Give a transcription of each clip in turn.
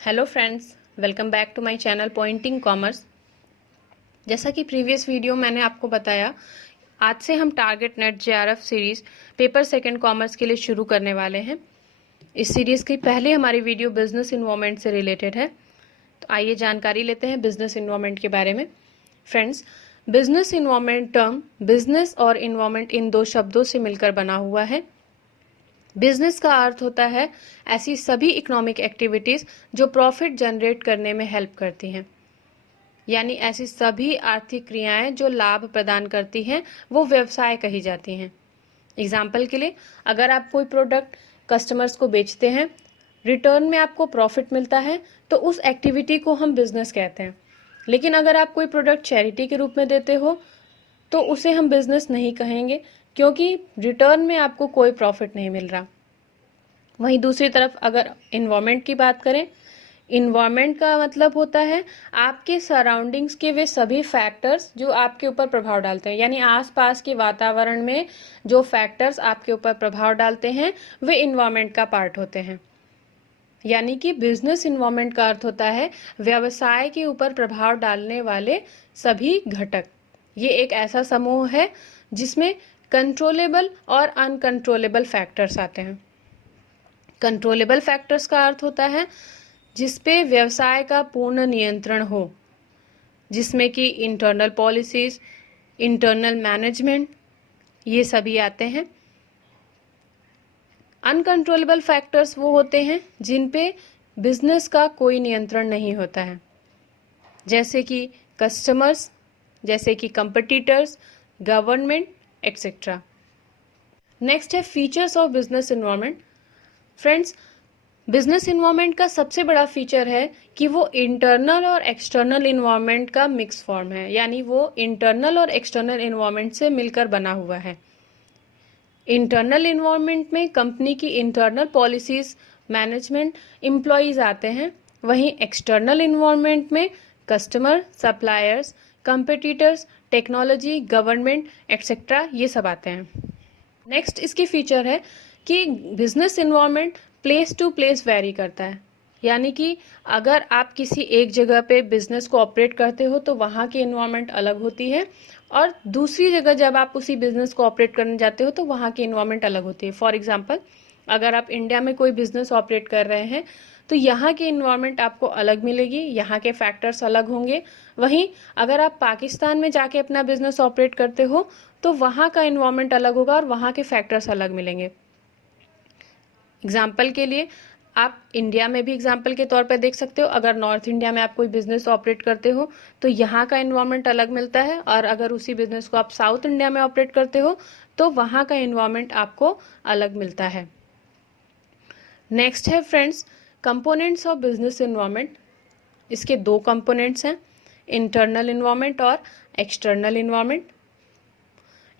Hello friends, welcome back to my channel pointing commerce. जैसा कि previous video मैंने आपको बताया, आज से हम target net JRF series paper second commerce के लिए शुरू करने वाले हैं। इस सीरीज़ की पहले हमारी वीडियो बिजनेस इन्वायरमेंट से रिलेटेड है, तो आइए जानकारी लेते हैं बिजनेस इन्वायरमेंट के बारे में। Friends, business environment term business और इन्वायरमेंट इन दो शब्दों से मिलकर बना हुआ है। बिजनेस का अर्थ होता है ऐसी सभी इकोनॉमिक एक्टिविटीज़ जो प्रॉफिट जनरेट करने में हेल्प करती हैं, यानी ऐसी सभी आर्थिक क्रियाएं जो लाभ प्रदान करती हैं वो व्यवसाय कही जाती हैं। एग्जाम्पल के लिए, अगर आप कोई प्रोडक्ट कस्टमर्स को बेचते हैं, रिटर्न में आपको प्रॉफिट मिलता है, तो उस एक्टिविटी को हम बिजनेस कहते हैं। लेकिन अगर आप कोई प्रोडक्ट चैरिटी के रूप में देते हो तो उसे हम बिजनेस नहीं कहेंगे, क्योंकि रिटर्न में आपको कोई प्रॉफिट नहीं मिल रहा। वहीं दूसरी तरफ अगर इन्वायरमेंट की बात करें, इन्वायरमेंट का मतलब होता है आपके सराउंडिंग्स के वे सभी फैक्टर्स जो आपके ऊपर प्रभाव डालते हैं, यानी आसपास के वातावरण में जो फैक्टर्स आपके ऊपर प्रभाव डालते हैं वे इन्वायरमेंट का पार्ट होते हैं। यानी कि बिजनेस इन्वायरमेंट का अर्थ होता है व्यवसाय के ऊपर प्रभाव डालने वाले सभी घटक। ये एक ऐसा समूह है जिसमें कंट्रोलेबल और अनकंट्रोलेबल फैक्टर्स आते हैं। कंट्रोलेबल फैक्टर्स का अर्थ होता है जिस पे व्यवसाय का पूर्ण नियंत्रण हो, जिसमें कि इंटरनल पॉलिसीज, इंटरनल मैनेजमेंट, ये सभी आते हैं। अनकंट्रोलेबल फैक्टर्स वो होते हैं जिन पे बिजनेस का कोई नियंत्रण नहीं होता है, जैसे कि कस्टमर्स, जैसे कि कंपटीटर्स, गवर्नमेंट एक्सेट्रा। नेक्स्ट है features of business environment. Friends, business environment का सबसे बड़ा फीचर है कि वो इंटरनल और एक्सटर्नल इन्वायरमेंट का मिक्स फॉर्म है, यानी वो इंटरनल और एक्सटर्नल इन्वायरमेंट से मिलकर बना हुआ है। इंटरनल इन्वायरमेंट में कंपनी की इंटरनल पॉलिसीज, मैनेजमेंट, एम्प्लॉयज आते हैं। वहीं एक्सटर्नल इन्वायरमेंट में customer, suppliers, competitors, technology, government etcetera, ये सब आते हैं। नेक्स्ट इसकी फीचर है कि business environment place to place vary करता है, यानी कि अगर आप किसी एक जगह पे बिजनेस को ऑपरेट करते हो तो वहाँ की इन्वायरमेंट अलग होती है, और दूसरी जगह जब आप उसी बिजनेस को ऑपरेट करने जाते हो तो वहाँ की इन्वायरमेंट अलग होती है। फॉर एग्जांपल, अगर आप इंडिया में कोई बिजनेस ऑपरेट कर रहे हैं तो यहाँ की इन्वायरमेंट आपको अलग मिलेगी, यहाँ के फैक्टर्स अलग होंगे। वहीं अगर आप पाकिस्तान में जाके अपना बिजनेस ऑपरेट करते हो तो वहाँ का इन्वायरमेंट अलग होगा और वहाँ के फैक्टर्स अलग मिलेंगे। एग्जाम्पल के लिए आप इंडिया में भी एग्जाम्पल के तौर पर देख सकते हो, अगर नॉर्थ इंडिया में आप कोई बिजनेस ऑपरेट करते हो तो यहाँ का इन्वायरमेंट अलग मिलता है, और अगर उसी बिजनेस को आप साउथ इंडिया में ऑपरेट करते हो तो वहाँ का इन्वायरमेंट आपको अलग मिलता है। नेक्स्ट है friends, components of business environment. इसके दो कंपोनेंट्स हैं, इंटरनल इन्वायरमेंट और एक्सटर्नल इन्वायरमेंट।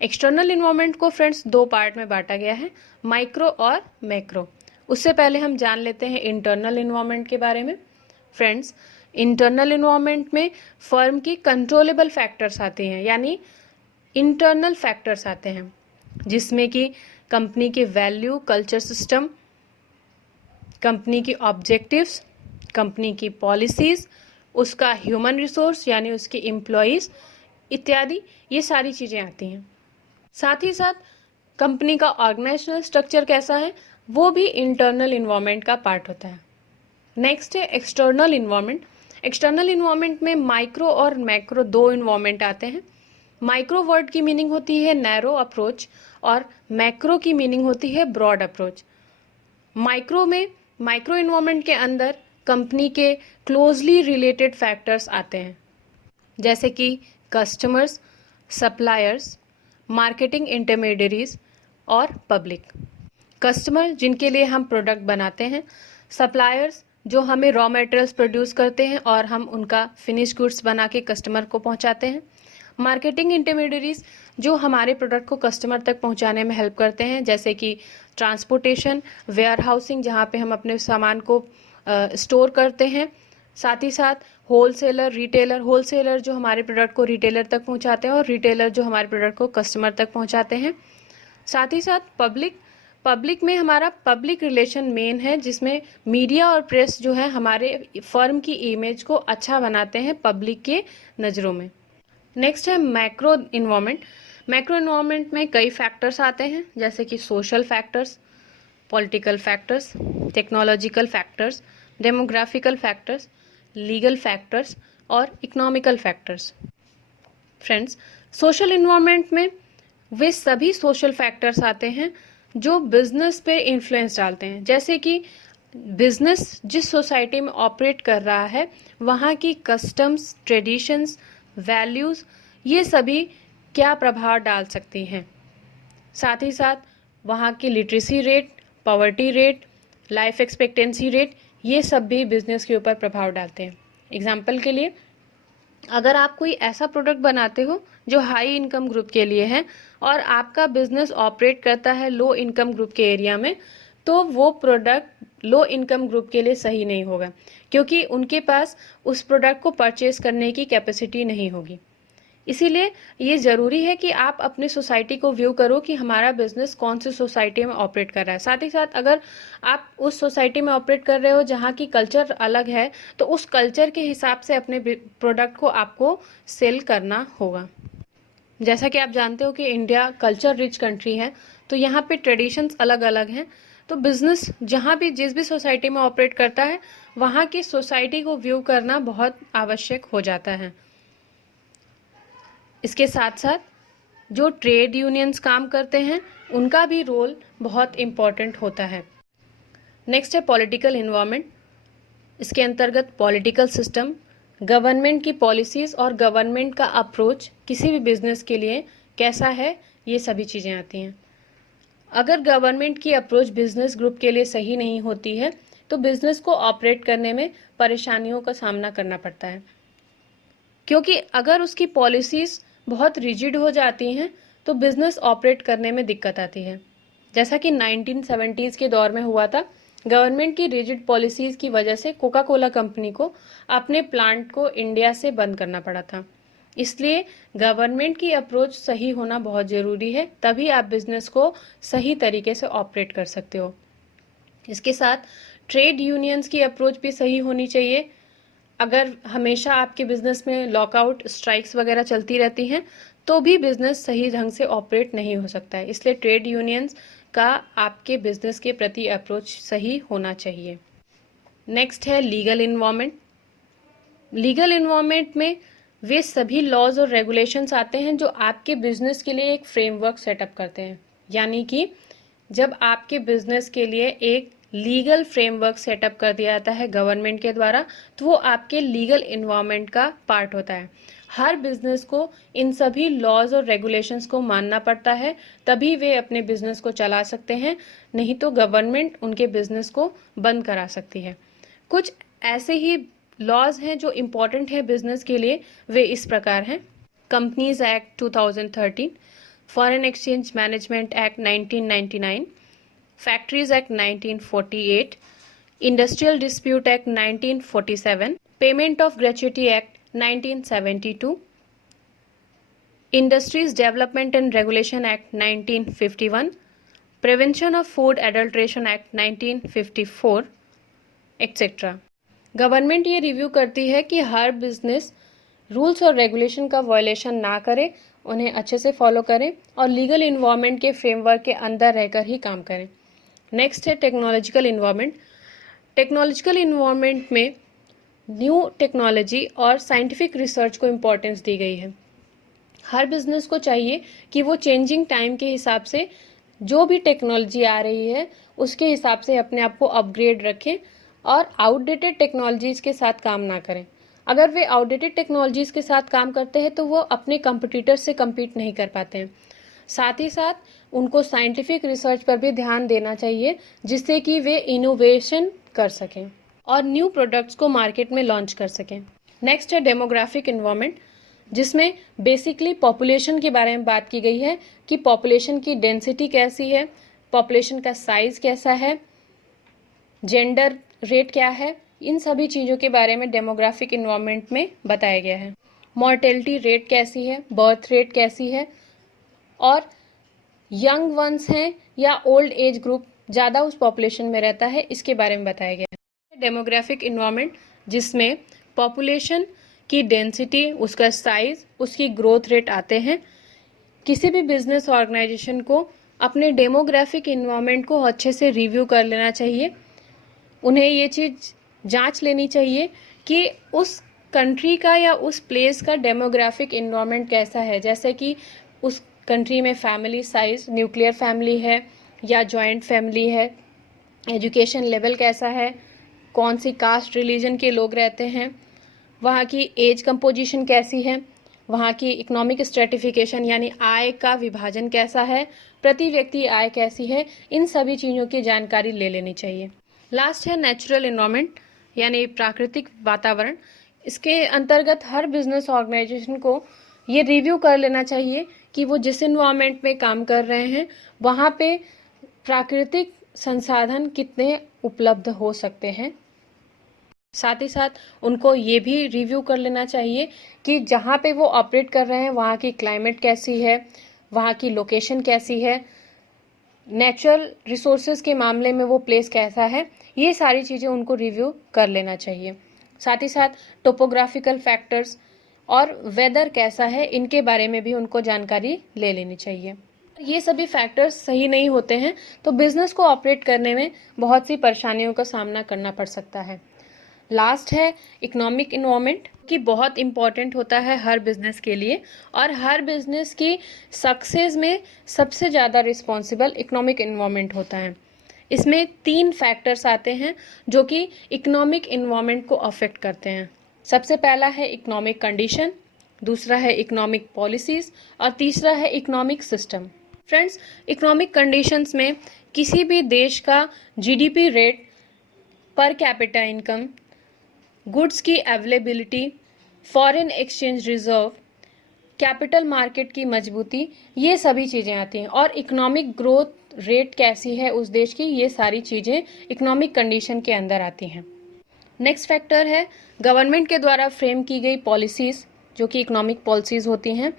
एक्सटर्नल इन्वायरमेंट को फ्रेंड्स दो पार्ट में बांटा गया है, माइक्रो और मैक्रो। उससे पहले हम जान लेते हैं इंटरनल इन्वायरमेंट के बारे में। फ्रेंड्स, इंटरनल इन्वायरमेंट में फर्म की कंट्रोलेबल फैक्टर्स आते हैं, यानी इंटरनल फैक्टर्स आते हैं, जिसमें कि कंपनी के वैल्यू, कल्चर सिस्टम, कंपनी की ऑब्जेक्टिव्स, कंपनी की पॉलिसीज़, उसका ह्यूमन रिसोर्स यानी उसके एम्प्लॉयज़ इत्यादि, ये सारी चीज़ें आती हैं। साथ ही साथ कंपनी का ऑर्गेनाइजेशनल स्ट्रक्चर कैसा है वो भी इंटरनल इन्वायरमेंट का पार्ट होता है। नेक्स्ट है एक्सटर्नल इन्वायरमेंट। एक्सटर्नल इन्वायरमेंट में माइक्रो और मैक्रो दो इन्वायरमेंट आते हैं। माइक्रो वर्ड की मीनिंग होती है नैरो अप्रोच, और मैक्रो की मीनिंग होती है ब्रॉड अप्रोच। माइक्रो में, माइक्रो इन्वायरमेंट के अंदर कंपनी के क्लोजली रिलेटेड फैक्टर्स आते हैं, जैसे कि कस्टमर्स, सप्लायर्स, मार्केटिंग इंटरमीडियरीज और पब्लिक। कस्टमर जिनके लिए हम प्रोडक्ट बनाते हैं, सप्लायर्स जो हमें रॉ मटेरियल्स प्रोड्यूस करते हैं और हम उनका फिनिश गुड्स बना के कस्टमर को पहुंचाते हैं। मार्केटिंग इंटरमीडियरीज जो हमारे प्रोडक्ट को कस्टमर तक पहुंचाने में हेल्प करते हैं, जैसे कि ट्रांसपोर्टेशन, वेयर हाउसिंग जहाँ पे हम अपने सामान को स्टोर करते हैं। साथ ही साथ होलसेलर, रिटेलर, होलसेलर जो हमारे प्रोडक्ट को रिटेलर तक पहुंचाते हैं और रिटेलर जो हमारे प्रोडक्ट को कस्टमर तक पहुंचाते हैं। साथ ही साथ पब्लिक, पब्लिक में हमारा पब्लिक रिलेशन मेन है, जिसमें मीडिया और प्रेस जो है हमारे फर्म की इमेज को अच्छा बनाते हैं पब्लिक के नज़रों में। नेक्स्ट है मैक्रो इन्वायरमेंट। मैक्रो इन्वायरमेंट में कई फैक्टर्स आते हैं, जैसे कि social factors, political factors, technological factors, demographical factors, legal factors और economical factors. Friends, social environment में वे सभी सोशल फैक्टर्स आते हैं जो बिजनेस पे इन्फ्लुएंस डालते हैं, जैसे कि बिजनेस जिस सोसाइटी में ऑपरेट कर रहा है वहाँ की कस्टम्स, ट्रेडिशंस, वैल्यूज़, ये सभी क्या प्रभाव डाल सकती हैं। साथ ही साथ वहाँ की literacy rate, poverty rate, life expectancy rate, ये सब भी बिजनेस के ऊपर प्रभाव डालते हैं। एग्जाम्पल के लिए, अगर आप कोई ऐसा प्रोडक्ट बनाते हो जो हाई इनकम ग्रुप के लिए है और आपका बिजनेस ऑपरेट करता है लो इनकम ग्रुप के एरिया में, तो वो प्रोडक्ट लो इनकम ग्रुप के लिए सही नहीं होगा, क्योंकि उनके पास उस प्रोडक्ट को परचेज करने की कैपेसिटी नहीं होगी। इसीलिए ये ज़रूरी है कि आप अपने सोसाइटी को व्यू करो कि हमारा बिजनेस कौन सी सोसाइटी में ऑपरेट कर रहा है। साथ ही साथ अगर आप उस सोसाइटी में ऑपरेट कर रहे हो जहाँ की कल्चर अलग है, तो उस कल्चर के हिसाब से अपने प्रोडक्ट को आपको सेल करना होगा। जैसा कि आप जानते हो कि इंडिया कल्चर रिच कंट्री है, तो यहाँ पे ट्रेडिशंस अलग अलग हैं, तो बिजनेस जहाँ भी जिस भी सोसाइटी में ऑपरेट करता है वहाँ की सोसाइटी को व्यू करना बहुत आवश्यक हो जाता है। इसके साथ साथ जो ट्रेड यूनियंस काम करते हैं उनका भी रोल बहुत इम्पॉर्टेंट होता है। नेक्स्ट है पॉलिटिकल इन्वायरमेंट। इसके अंतर्गत पॉलिटिकल सिस्टम, गवर्नमेंट की पॉलिसीज़ और गवर्नमेंट का अप्रोच किसी भी बिजनेस के लिए कैसा है, ये सभी चीज़ें आती हैं। अगर गवर्नमेंट की अप्रोच बिजनेस ग्रुप के लिए सही नहीं होती है तो बिजनेस को ऑपरेट करने में परेशानियों का सामना करना पड़ता है, क्योंकि अगर उसकी पॉलिसीज़ बहुत रिजिड हो जाती हैं तो बिजनेस ऑपरेट करने में दिक्कत आती है। जैसा कि 1970s के दौर में हुआ था, गवर्नमेंट की रिजिड पॉलिसीज़ की वजह से कोका कोला कंपनी को अपने प्लांट को इंडिया से बंद करना पड़ा था। इसलिए गवर्नमेंट की अप्रोच सही होना बहुत ज़रूरी है, तभी आप बिजनेस को सही तरीके से ऑपरेट कर सकते हो। इसके साथ ट्रेड यूनियंस की अप्रोच भी सही होनी चाहिए। अगर हमेशा आपके बिजनेस में लॉकआउट, स्ट्राइक्स वगैरह चलती रहती हैं तो भी बिजनेस सही ढंग से ऑपरेट नहीं हो सकता है। इसलिए ट्रेड यूनियंस का आपके बिजनेस के प्रति अप्रोच सही होना चाहिए। नेक्स्ट है लीगल इन्वायरमेंट। लीगल इन्वायरमेंट में वे सभी लॉज और रेगुलेशंस आते हैं जो आपके बिजनेस के लिए एक फ्रेमवर्क सेटअप करते हैं। यानी कि जब आपके बिजनेस के लिए एक लीगल फ्रेमवर्क सेटअप कर दिया जाता है गवर्नमेंट के द्वारा, तो वो आपके लीगल इन्वायरमेंट का पार्ट होता है। हर बिजनेस को इन सभी लॉज और रेगुलेशंस को मानना पड़ता है, तभी वे अपने बिजनेस को चला सकते हैं, नहीं तो गवर्नमेंट उनके बिजनेस को बंद करा सकती है। कुछ ऐसे ही लॉज हैं जो इम्पॉर्टेंट है बिजनेस के लिए, वे इस प्रकार हैं: companies act 2013, foreign exchange management act 1999, factories act 1948, industrial dispute act 1947, payment of gratuity act 1972, industries development and regulation act 1951, prevention of food adulteration act 1954, etcetera. Government ये रिव्यू करती है कि हर बिजनेस रूल्स और रेगुलेशन का violation ना करे, उन्हें अच्छे से फॉलो करें और लीगल इन्वायरमेंट के फ्रेमवर्क के अंदर रहकर ही काम करें। नेक्स्ट है टेक्नोलॉजिकल इन्वायरमेंट। टेक्नोलॉजिकल इन्वायरमेंट में न्यू टेक्नोलॉजी और साइंटिफिक रिसर्च को इम्पोर्टेंस दी गई है। हर बिजनेस को चाहिए कि वो चेंजिंग टाइम के हिसाब से जो भी टेक्नोलॉजी आ रही है उसके हिसाब से अपने आप को अपग्रेड रखें और आउटडेटेड टेक्नोलॉजीज़ के साथ काम ना करें। अगर वे आउटडेटेड टेक्नोलॉजीज़ के साथ काम करते हैं तो वो अपने कंपटीटर से कम्पीट नहीं कर पाते हैं। साथ ही साथ उनको साइंटिफिक रिसर्च पर भी ध्यान देना चाहिए, जिससे कि वे इनोवेशन कर सकें और न्यू प्रोडक्ट्स को मार्केट में लॉन्च कर सकें। नेक्स्ट है डेमोग्राफिक इन्वायरमेंट, जिसमें बेसिकली पॉपुलेशन के बारे में बात की गई है कि पॉपुलेशन की डेंसिटी कैसी है, पॉपुलेशन का साइज़ कैसा है, जेंडर रेट क्या है, इन सभी चीज़ों के बारे में डेमोग्राफिक इन्वायरमेंट में बताया गया है। मॉर्टेलिटी रेट कैसी है, बर्थ रेट कैसी है, और यंग वंस हैं या ओल्ड एज ग्रुप ज़्यादा उस पॉपुलेशन में रहता है, इसके बारे में बताया गया है। डेमोग्राफिक इन्वायरमेंट, जिसमें पॉपुलेशन की डेंसिटी, उसका साइज, उसकी ग्रोथ रेट आते हैं। किसी भी बिजनेस ऑर्गेनाइजेशन को अपने डेमोग्राफिक इन्वायरमेंट को अच्छे से रिव्यू कर लेना चाहिए। उन्हें ये चीज़ जांच लेनी चाहिए कि उस कंट्री का या उस प्लेस का डेमोग्राफिक इन्वायरमेंट कैसा है, जैसे कि उस कंट्री में फैमिली साइज न्यूक्लियर फैमिली है या जॉइंट फैमिली है, एजुकेशन लेवल कैसा है, कौन सी कास्ट रिलीजन के लोग रहते हैं, वहाँ की एज कंपोजिशन कैसी है, वहाँ की इकोनॉमिक स्ट्रेटिफिकेशन यानी आय का विभाजन कैसा है, प्रति व्यक्ति आय कैसी है, इन सभी चीज़ों की जानकारी ले लेनी चाहिए। लास्ट है नेचुरल इन्वायरमेंट यानी प्राकृतिक वातावरण। इसके अंतर्गत हर बिजनेस ऑर्गेनाइजेशन को ये रिव्यू कर लेना चाहिए कि वो जिस इन्वायरमेंट में काम कर रहे हैं वहाँ पे प्राकृतिक संसाधन कितने उपलब्ध हो सकते हैं। साथ ही साथ उनको ये भी रिव्यू कर लेना चाहिए कि जहाँ पे वो ऑपरेट कर रहे हैं वहाँ की क्लाइमेट कैसी है, वहाँ की लोकेशन कैसी है, नेचुरल रिसोर्सेज के मामले में वो प्लेस कैसा है, ये सारी चीज़ें उनको रिव्यू कर लेना चाहिए। साथ ही साथ टोपोग्राफिकल फैक्टर्स और वेदर कैसा है, इनके बारे में भी उनको जानकारी ले लेनी चाहिए। ये सभी फैक्टर्स सही नहीं होते हैं तो बिजनेस को ऑपरेट करने में बहुत सी परेशानियों का सामना करना पड़ सकता है। लास्ट है इकोनॉमिक इन्वायरमेंट, कि बहुत इम्पॉर्टेंट होता है हर बिजनेस के लिए, और हर बिजनेस की सक्सेस में सबसे ज़्यादा रिस्पॉन्सिबल इकोनॉमिक इन्वायरमेंट होता है। इसमें 3 फैक्टर्स आते हैं जो कि इकोनॉमिक इन्वायरमेंट को अफेक्ट करते हैं। सबसे पहला है इकोनॉमिक कंडीशन, दूसरा है इकोनॉमिक पॉलिसीज़ और तीसरा है economic system. Friends, economic conditions में किसी भी देश का GDP rate, per capita income, goods की availability, foreign exchange reserve, capital market की मजबूती, ये सभी चीज़ें आती हैं। और इकोनॉमिक ग्रोथ रेट कैसी है उस देश की, ये सारी चीज़ें इकोनॉमिक कंडीशन के अंदर आती हैं। नेक्स्ट फैक्टर है गवर्नमेंट के द्वारा फ्रेम की गई पॉलिसीज़, जो कि इकोनॉमिक पॉलिसीज़ होती हैं।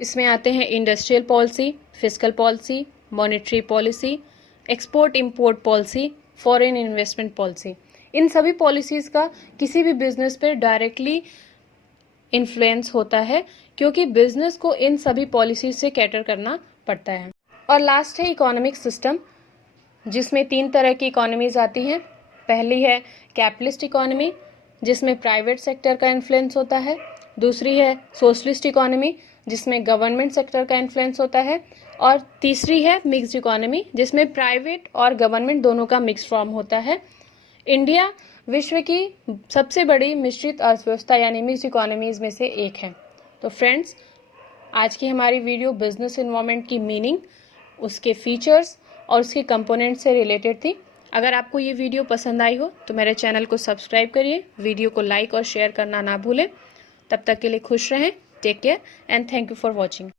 इसमें आते हैं industrial policy, fiscal policy, monetary policy, export import policy, foreign investment policy. इन सभी पॉलिसीज़ का किसी भी बिजनेस पर डायरेक्टली इन्फ्लुएंस होता है, क्योंकि बिजनेस को इन सभी पॉलिसीज से कैटर करना पड़ता है। और लास्ट है इकोनॉमिक सिस्टम, जिसमें 3 तरह की इकोनॉमीज आती हैं। पहली है कैपिटलिस्ट इकोनॉमी, जिसमें प्राइवेट सेक्टर का इन्फ्लुएंस होता है। दूसरी है सोशलिस्ट इकोनॉमी, जिसमें गवर्नमेंट सेक्टर का इन्फ्लुएंस होता है। और तीसरी है मिक्स्ड इकोनॉमी, जिसमें प्राइवेट और गवर्नमेंट दोनों का मिक्स फॉर्म होता है। इंडिया विश्व की सबसे बड़ी मिश्रित अर्थव्यवस्था यानी मिक्स्ड इकोनॉमीज में से एक है। तो फ्रेंड्स, आज की हमारी वीडियो बिजनेस इन्वायरमेंट की मीनिंग, उसके फीचर्स और उसके कंपोनेंट से रिलेटेड थी। अगर आपको ये वीडियो पसंद आई हो तो मेरे चैनल को सब्सक्राइब करिए, वीडियो को लाइक और शेयर करना ना भूलें। तब तक के लिए खुश रहें, take care and thank you for watching.